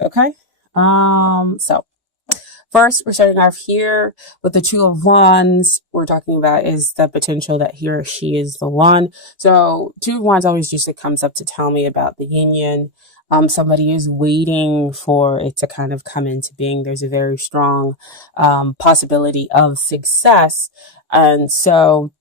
Okay. So first, we're starting off here with the Two of Wands. We're talking about is the potential that he or she is the one. So, Two of Wands always usually comes up to tell me about the union. Somebody is waiting for it to kind of come into being. There's a very strong possibility of success. And so,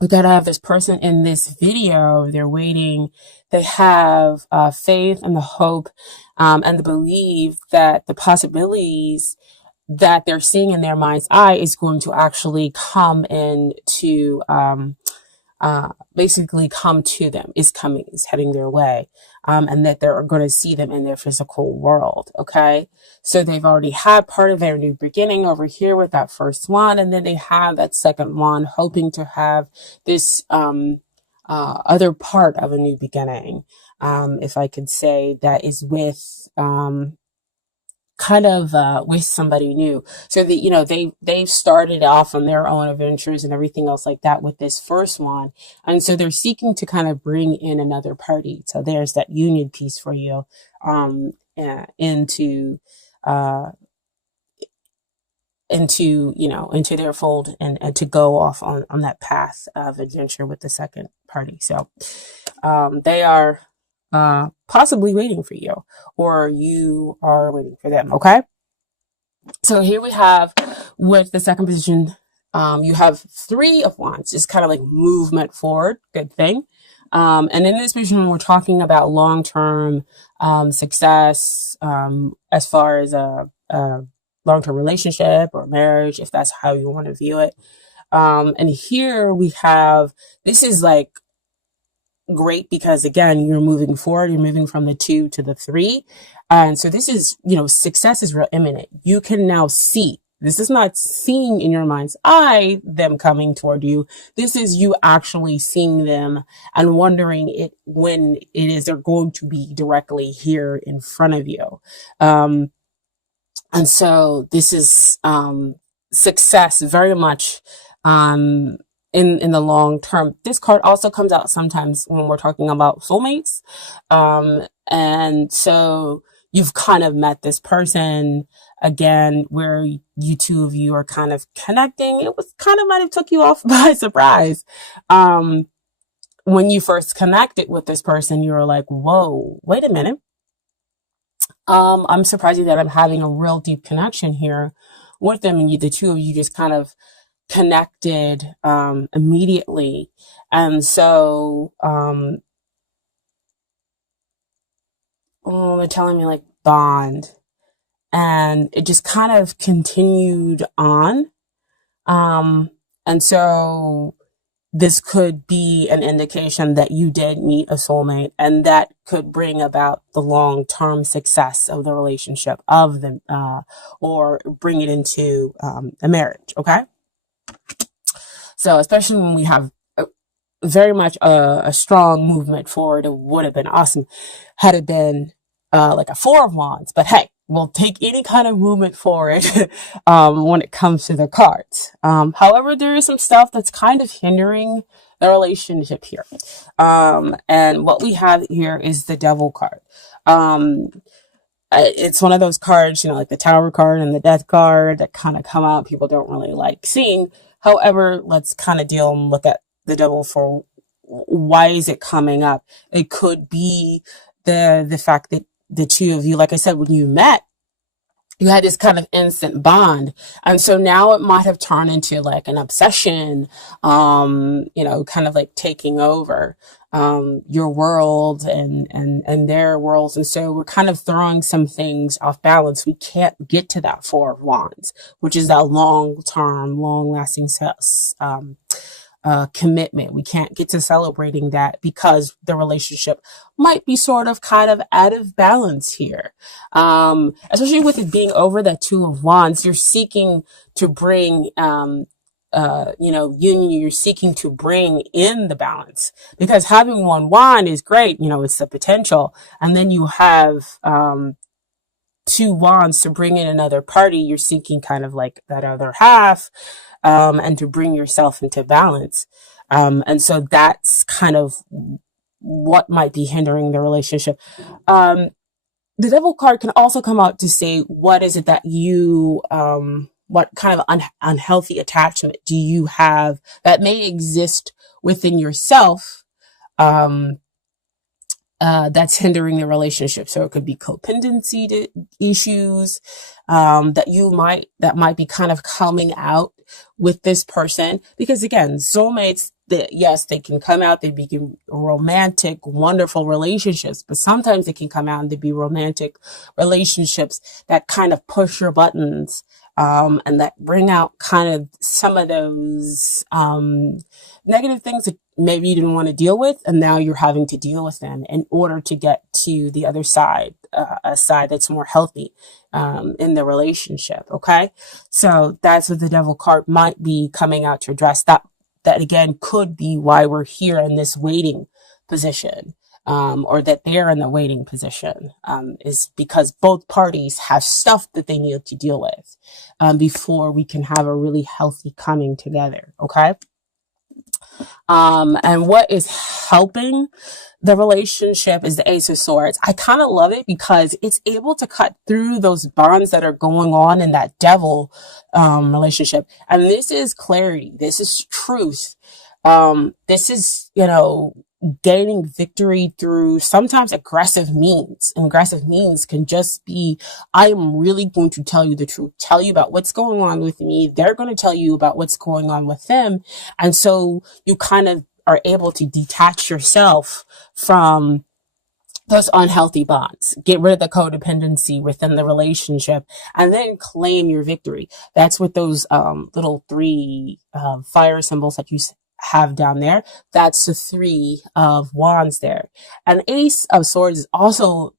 we gotta have this person in this video. They're waiting. They have faith and the hope and the belief that the possibilities that they're seeing in their mind's eye is going to actually come into basically come to them, is coming, is heading their way, and that they're going to see them in their physical world. Okay. So they've already had part of their new beginning over here with that first one. And then they have that second one, hoping to have this, other part of a new beginning. If I could say that is with, kind of with somebody new, so that they've started off on their own adventures and everything else like that with this first one, and so they're seeking to kind of bring in another party. So there's that union piece for you, into uh into their fold, and to go off on that path of adventure with the second party. So they are possibly waiting for you, or you are waiting for them. Okay. So here we have with the second position, you have Three of Wands, just kind of like movement forward, good thing. And in this position, we're talking about long-term success, as far as a long-term relationship or marriage, if that's how you want to view it. And here we have, this is like great because again, you're moving forward, you're moving from the two to the three. And so this is, success is real imminent. You can now see. This is not seeing in your mind's eye them coming toward you. This is you actually seeing them and wondering it when it is they're going to be directly here in front of you. And so this is success very much in the long term. This card also comes out sometimes when we're talking about soulmates. And so you've kind of met this person again where you two of you are kind of connecting. It was kind of might have took you off by surprise. When you first connected with this person, you were like, whoa, wait a minute. I'm surprised that I'm having a real deep connection here with them. And the two of you just kind of connected immediately. And so they're telling me like bond. And it just kind of continued on. And so this could be an indication that you did meet a soulmate, and that could bring about the long-term success of the relationship of the, or bring it into a marriage. Okay. So especially when we have very much a strong movement forward, it would have been awesome had it been like a Four of Wands. But hey, we'll take any kind of movement forward when it comes to the cards. However, there is some stuff that's kind of hindering the relationship here. And what we have here is the Devil card. It's one of those cards, like the Tower card and the Death card that kind of come out. People don't really like seeing. However, let's kind of deal and look at the Devil for why is it coming up. It could be the fact that the two of you, like I said, when you met, you had this kind of instant bond. And so now it might have turned into like an obsession, kind of like taking over your world and their worlds. And so we're kind of throwing some things off balance. We can't get to that Four of Wands, which is that long-term, long-lasting commitment. We can't get to celebrating that because the relationship might be sort of kind of out of balance here. Especially with it being over that Two of Wands, you're seeking to bring, union, you're seeking to bring in the balance, because having one wand is great. It's the potential. And then you have, two wands to bring in another party. You're seeking kind of like that other half, and to bring yourself into balance. And so that's kind of what might be hindering the relationship. the devil card can also come out to say, what is it that you, what kind of unhealthy attachment do you have that may exist within yourself, um, that's hindering the relationship. So it could be codependency issues, that might be kind of coming out with this person. Because again, soulmates, yes, they can come out, they begin romantic, wonderful relationships, but sometimes they can come out and they be romantic relationships that kind of push your buttons, and that bring out kind of some of those, negative things that maybe you didn't want to deal with, and now you're having to deal with them in order to get to the other side, a side that's more healthy, in the relationship. Okay, so that's what the devil card might be coming out to address. That again could be why we're here in this waiting position, or that they're in the waiting position, is because both parties have stuff that they need to deal with, before we can have a really healthy coming together. Okay. And what is helping the relationship is the Ace of Swords. I kind of love it because it's able to cut through those bonds that are going on in that devil, relationship. And this is clarity. This is truth. This is, gaining victory through sometimes aggressive means. And aggressive means can just be, I am really going to tell you the truth, tell you about what's going on with me. They're going to tell you about what's going on with them. And so you kind of are able to detach yourself from those unhealthy bonds, get rid of the codependency within the relationship, and then claim your victory. That's what those, little three, fire symbols that you have down there. That's the three of wands there. And Ace of Swords is also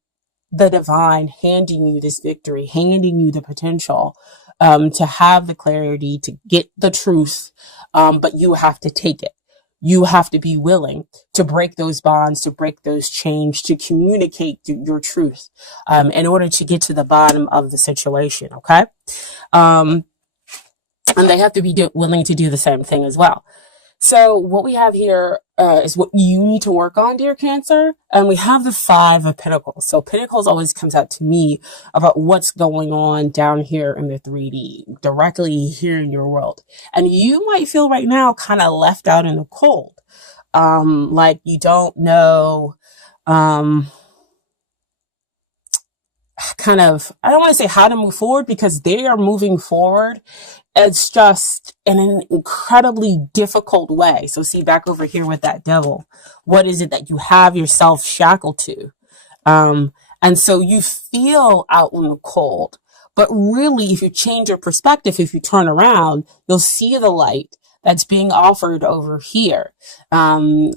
the divine handing you this victory, handing you the potential, to have the clarity, to get the truth. But you have to take it. You have to be willing to break those bonds, to break those chains, to communicate your truth, in order to get to the bottom of the situation. Okay. And they have to be willing to do the same thing as well. So what we have here, is what you need to work on, dear Cancer. And we have the Five of Pentacles. So Pentacles always comes out to me about what's going on down here in the 3D, directly here in your world. And you might feel right now kind of left out in the cold. Like you don't know, kind of, I don't want to say how to move forward, because they are moving forward. It's just in an incredibly difficult way. So see back over here with that devil, what is it that you have yourself shackled to? And so you feel out in the cold, but really if you change your perspective, if you turn around, you'll see the light that's being offered over here. And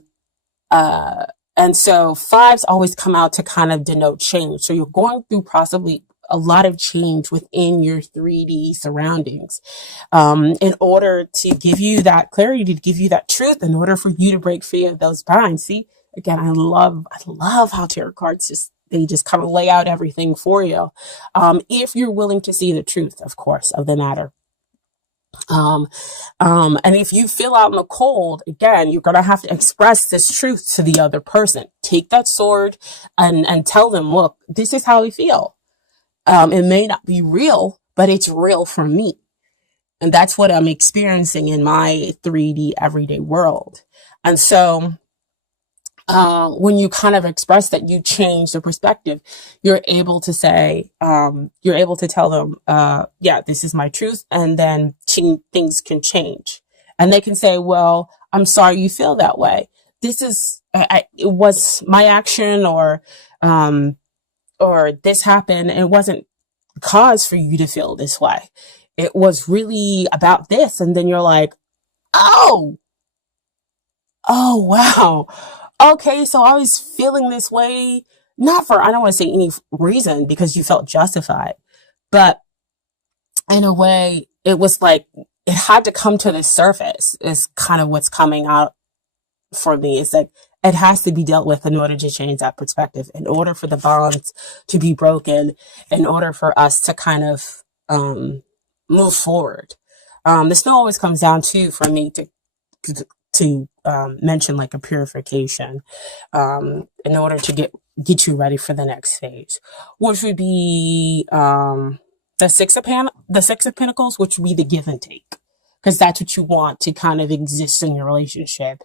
so fives always come out to kind of denote change. So you're going through possibly a lot of change within your 3D surroundings, in order to give you that clarity, to give you that truth, in order for you to break free of those binds. See, again, I love how tarot cards they just kind of lay out everything for you. If you're willing to see the truth, of course, of the matter. And if you feel out in the cold, again, you're going to have to express this truth to the other person. Take that sword and tell them, look, this is how I feel. It may not be real, but it's real for me. And that's what I'm experiencing in my 3D everyday world. And so, when you kind of express that, you change the perspective, you're able to say, you're able to tell them, yeah, this is my truth. And then things can change. And they can say, well, I'm sorry you feel that way. This is, it was my action, or this happened, and it wasn't cause for you to feel this way. It was really about this. And then you're like, oh, wow. Okay, so I was feeling this way, not for, I don't want to say any reason, because you felt justified, but in a way, it was like, it had to come to the surface, is kind of what's coming out for me. It's like, it has to be dealt with in order to change that perspective, in order for the bonds to be broken, in order for us to kind of, move forward. This still always comes down to, for me to mention like a purification, in order to get get you ready for the next phase, which would be the Six of Pentacles, which would be the give and take, because that's what you want to kind of exist in your relationship.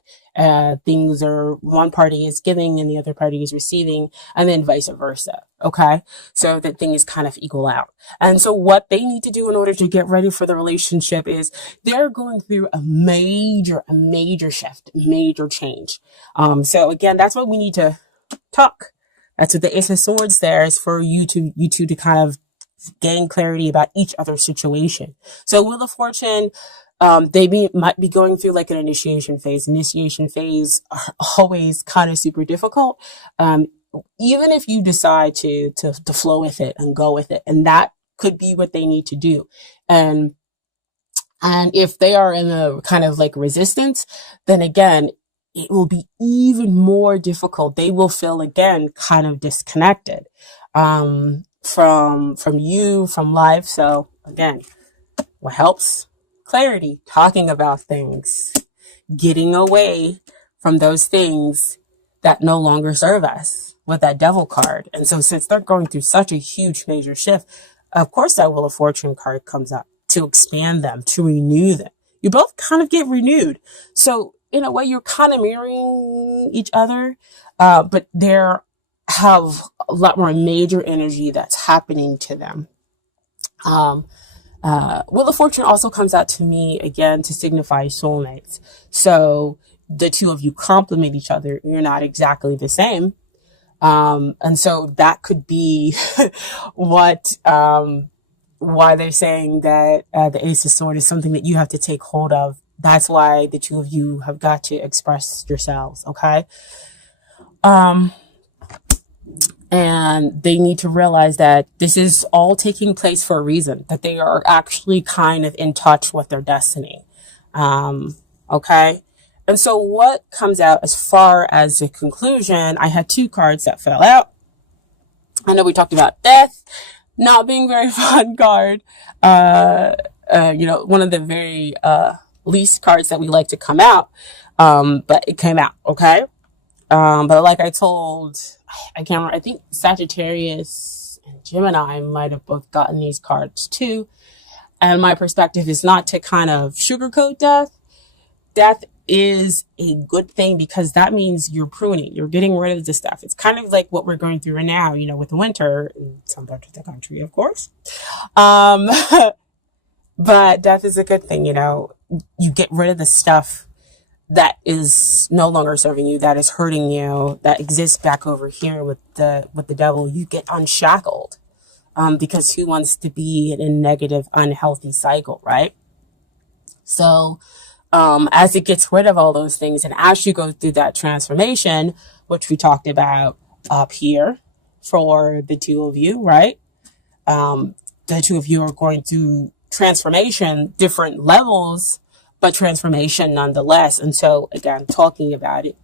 Things are, one party is giving and the other party is receiving, and then vice versa. Okay, so that things kind of equal out. And so what they need to do in order to get ready for the relationship is they're going through a major shift, major change. So again, that's what we need to talk. That's what the Ace of Swords there is for you two to kind of gain clarity about each other's situation. So Wheel of Fortune, might be going through like an initiation phase. Initiation phase are always kind of super difficult. Even if you decide to flow with it and go with it, and that could be what they need to do. And if they are in a kind of like resistance, then again, it will be even more difficult. They will feel again kind of disconnected from you, from life. So again, what helps? Clarity, talking about things, getting away from those things that no longer serve us with that Devil card. And so since they're going through such a huge major shift, of course that Wheel of Fortune card comes up to expand them, to renew them. You both kind of get renewed. So in a way, you're kind of mirroring each other, but there have a lot more major energy that's happening to them. Wheel of Fortune also comes out to me again to signify soulmates. So the two of you complement each other. You're not exactly the same. And so that could be what, why they're saying that the Ace of Swords is something that you have to take hold of. That's why the two of you have got to express yourselves, okay? And they need to realize that this is all taking place for a reason, that they are actually kind of in touch with their destiny, okay? And so what comes out as far as the conclusion, I had two cards that fell out. I know we talked about death not being a very fun card. One of the very least cards that we like to come out. But it came out, okay? But like I told, I can't remember, I think Sagittarius and Gemini might have both gotten these cards too. And my perspective is not to kind of sugarcoat death. Death is a good thing because that means you're pruning, you're getting rid of the stuff. It's kind of like what we're going through now, with the winter in some parts of the country, of course. But death is a good thing, you get rid of the stuff that is no longer serving you, that is hurting you, that exists back over here with the devil. You get unshackled, because who wants to be in a negative, unhealthy cycle, right? So, as it gets rid of all those things, and as you go through that transformation, which we talked about up here for the two of you, right? The two of you are going through transformation, different levels, but transformation nonetheless. And so again, talking about it,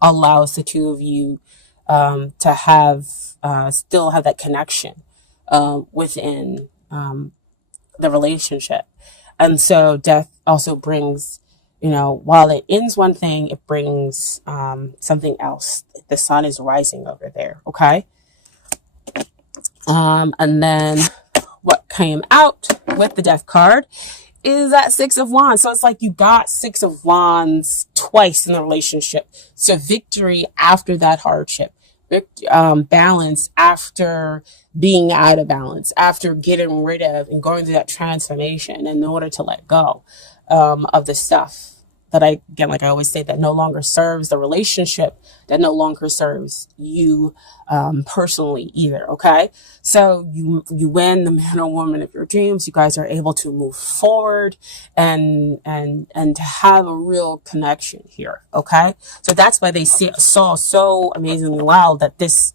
allows the two of you, to have, still have that connection, within, the relationship. And so death also brings, while it ends one thing, it brings, something else. The sun is rising over there. Okay. And then what came out with the death card is that Six of Wands. So it's like you got Six of Wands twice in the relationship. So victory after that hardship, balance after being out of balance, after getting rid of and going through that transformation in order to let go, of the stuff that like I always say, that no longer serves the relationship, that no longer serves you, personally either. Okay. So you win the man or woman of your dreams. You guys are able to move forward and to have a real connection here. Okay. So that's why they saw so amazingly well that this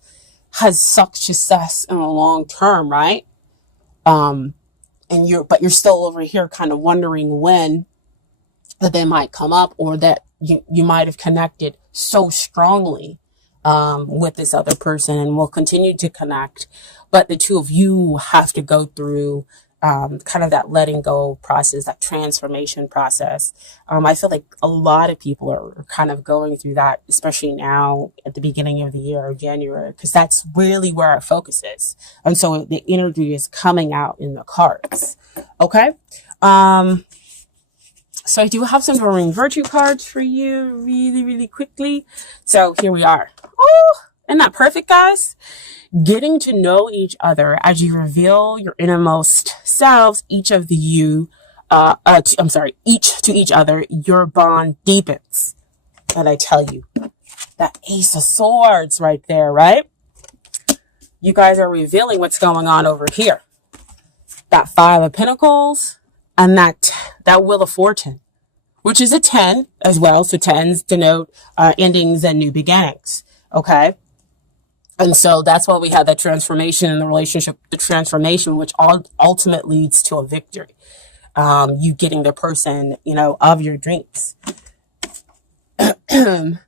has such success in the long term. Right. But you're still over here kind of wondering when that they might come up, or that you might have connected so strongly, with this other person and will continue to connect. But the two of you have to go through, kind of that letting go process, that transformation process. I feel like a lot of people are kind of going through that, especially now at the beginning of the year or January, because that's really where our focus is. And so the energy is coming out in the cards. Okay. So I do have some Doreen Virtue cards for you really, really quickly. So here we are. Oh, isn't that perfect, guys? Getting to know each other as you reveal your innermost selves, each to each other, your bond deepens. And I tell you, that Ace of Swords right there, right? You guys are revealing what's going on over here. That Five of Pentacles and that Wheel of Fortune, which is a 10 as well. So 10s denote endings and new beginnings. Okay. And so that's why we have that transformation in the relationship, the transformation, which ultimately leads to a victory. You getting the person, of your dreams. And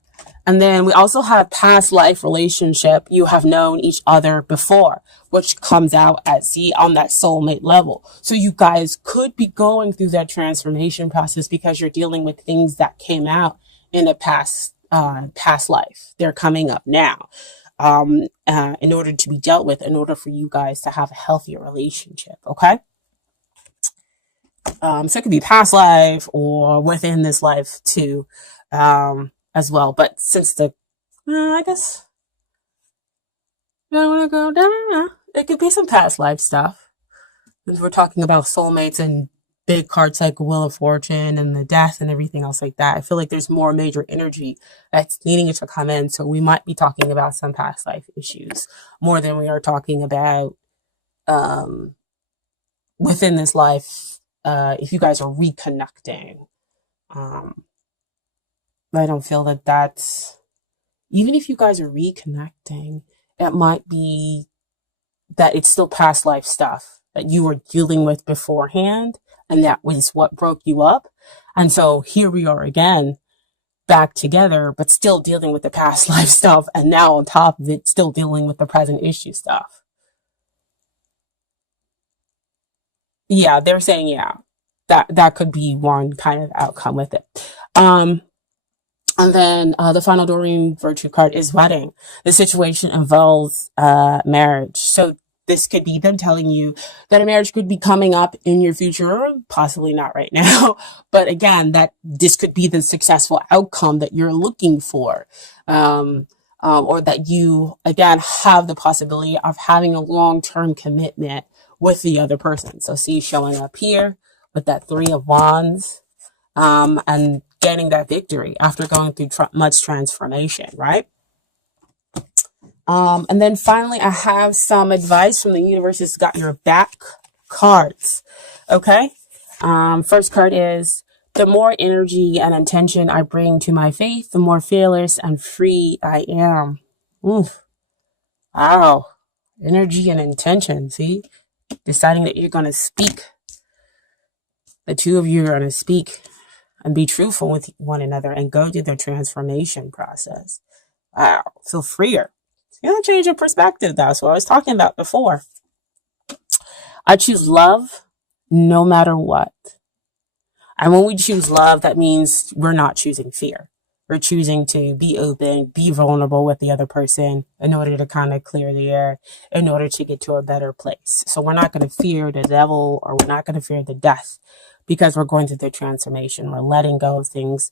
then we also have past life relationship. You have known each other before, which comes out on that soulmate level. So you guys could be going through that transformation process because you're dealing with things that came out in a past life. They're coming up now. In order to be dealt with, in order for you guys to have a healthier relationship. Okay. So it could be past life or within this life too, as well. But since I guess I don't want to go down. It could be some past life stuff. If we're talking about soulmates and big cards like Wheel of Fortune and the Death and everything else like that, I feel like there's more major energy that's needing it to come in. So we might be talking about some past life issues more than we are talking about within this life. If you guys are reconnecting, I don't feel that that's, even if you guys are reconnecting, it might be that it's still past life stuff that you were dealing with beforehand. And that was what broke you up. And so here we are again, back together, but still dealing with the past life stuff. And now on top of it, still dealing with the present issue stuff. Yeah, they're saying, yeah, that could be one kind of outcome with it. And then the final Doreen Virtue card is wedding. The situation involves marriage. So this could be them telling you that a marriage could be coming up in your future, possibly not right now. But again, that this could be the successful outcome that you're looking for. Or that you, again, have the possibility of having a long-term commitment with the other person. So see showing up here with that Three of Wands. And getting that victory after going through much transformation, right? And then finally, I have some advice from the universe. It's got your back cards. Okay. First card is, the more energy and intention I bring to my faith, the more fearless and free I am. Oof. Wow. Energy and intention. See, deciding that you're going to speak. The two of you are going to speak and be truthful with one another and go through the transformation process. Wow. Feel freer. It's going to change your perspective. That's what I was talking about before. I choose love no matter what. And when we choose love, that means we're not choosing fear. We're choosing to be open, be vulnerable with the other person in order to kind of clear the air, in order to get to a better place. So we're not going to fear the devil, or we're not going to fear the death, because we're going through the transformation. We're letting go of things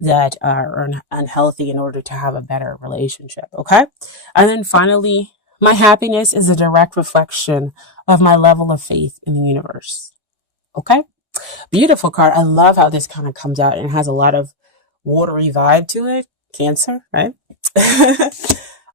that are unhealthy in order to have a better relationship. Okay. And then finally, my happiness is a direct reflection of my level of faith in the universe. Okay. Beautiful card. I love how this kind of comes out and has a lot of watery vibe to it. Cancer, right?